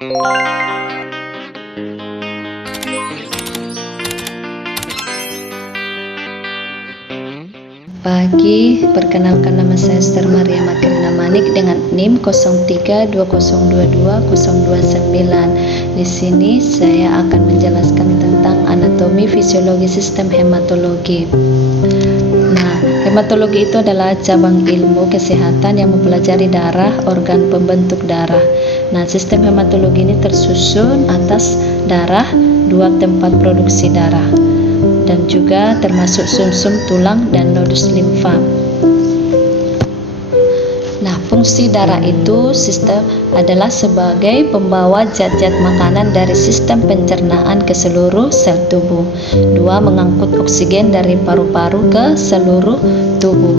Pagi, perkenalkan nama saya Esther Maria Makrina Manik dengan NIM 0320220229. Di sini saya akan menjelaskan tentang anatomi fisiologi sistem hematologi. Nah, hematologi itu adalah cabang ilmu kesehatan yang mempelajari darah, organ pembentuk darah. Nah, sistem hematologi ini tersusun atas darah, dua tempat produksi darah, dan juga termasuk sumsum tulang dan nodus limfa. Nah, fungsi darah itu sistem adalah sebagai pembawa zat-zat makanan dari sistem pencernaan ke seluruh sel tubuh. Dua, mengangkut oksigen dari paru-paru ke seluruh tubuh.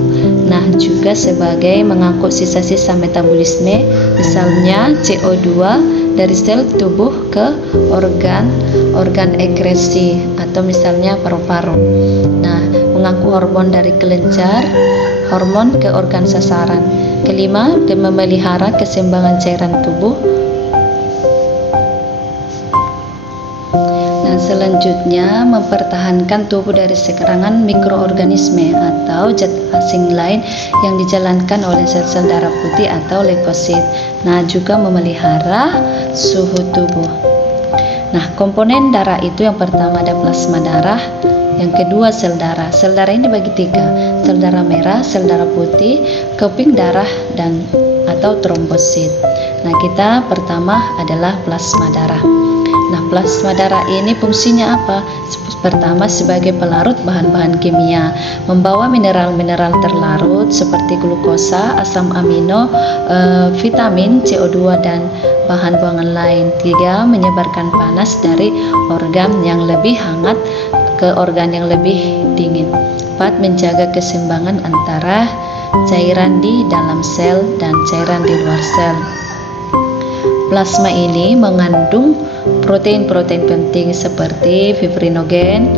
Nah, juga sebagai mengangkut sisa-sisa metabolisme, misalnya CO2 dari sel tubuh ke organ ekskresi atau misalnya paru-paru. Nah, mengangkut hormon dari kelenjar, hormon ke organ sasaran. Kelima, memelihara keseimbangan cairan tubuh. Dan selanjutnya, mempertahankan tubuh dari serangan mikroorganisme atau zat asing lain yang dijalankan oleh sel-sel darah putih atau leukosit. Nah, juga memelihara suhu tubuh. Nah, komponen darah itu yang pertama ada plasma darah, yang kedua sel darah. Sel darah ini bagi tiga: sel darah merah, sel darah putih, keping darah, dan atau trombosit. Nah, kita pertama adalah plasma darah. Nah, plasma darah ini fungsinya apa? Pertama, sebagai pelarut bahan-bahan kimia, membawa mineral-mineral terlarut seperti glukosa, asam amino, vitamin, CO2, dan bahan buangan lain. Tiga, menyebarkan panas dari organ yang lebih hangat ke organ yang lebih dingin. 4, menjaga keseimbangan antara cairan di dalam sel dan cairan di luar sel. Plasma ini mengandung protein-protein penting seperti fibrinogen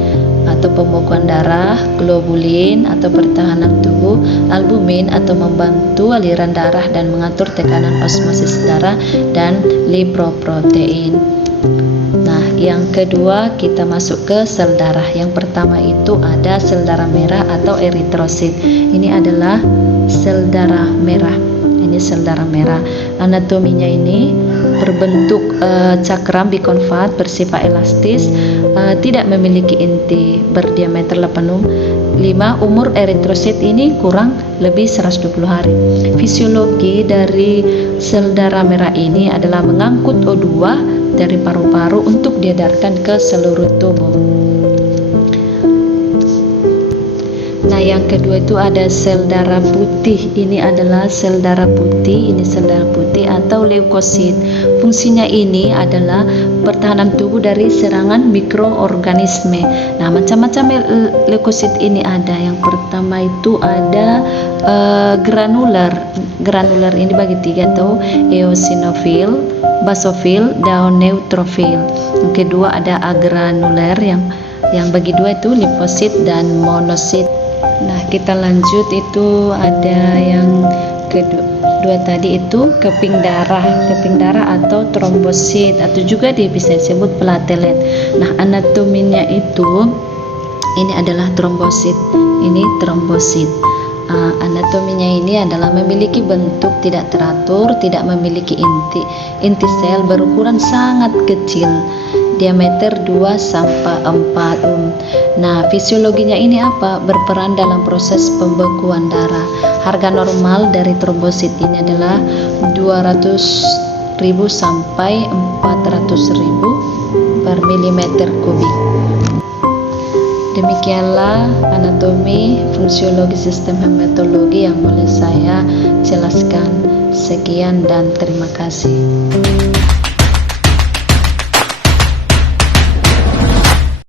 atau pembekuan darah, globulin atau pertahanan tubuh, albumin atau membantu aliran darah dan mengatur tekanan osmosis darah, dan lipoprotein. Nah, yang kedua kita masuk ke sel darah. Yang pertama itu ada sel darah merah atau eritrosit. Ini adalah sel darah merah. Ini sel darah merah. Anatominya ini berbentuk cakram bikonvat, bersifat elastis, tidak memiliki inti, berdiameter 85. Umur eritrosit ini kurang lebih 120 hari. Fisiologi dari sel darah merah ini adalah mengangkut O2 dari paru-paru untuk diedarkan ke seluruh tubuh. Nah, yang kedua itu ada sel darah putih. Ini adalah sel darah putih. Ini sel darah putih atau leukosit. Fungsinya ini adalah pertahanan tubuh dari serangan mikroorganisme. Nah, macam-macam leukosit ini ada. Yang pertama itu ada granular. Granular ini bagi tiga tuh: eosinofil, basofil, dan neutrofil. Yang kedua ada agranular yang bagi dua itu limfosit dan monosit. Nah, kita lanjut, itu ada yang kedua tadi itu keping darah atau trombosit, atau juga bisa disebut platelet. Nah, anatominya itu ini adalah trombosit. Ini trombosit. Anatominya ini adalah memiliki bentuk tidak teratur, tidak memiliki inti. Inti sel berukuran sangat kecil, diameter 2-4 Nah, fisiologinya ini apa? Berperan dalam proses pembekuan darah. Harga normal dari trombosit ini adalah 200.000 sampai 400.000 per milimeter kubik. Demikianlah anatomi fisiologi sistem hematologi yang boleh saya jelaskan. Sekian dan terima kasih.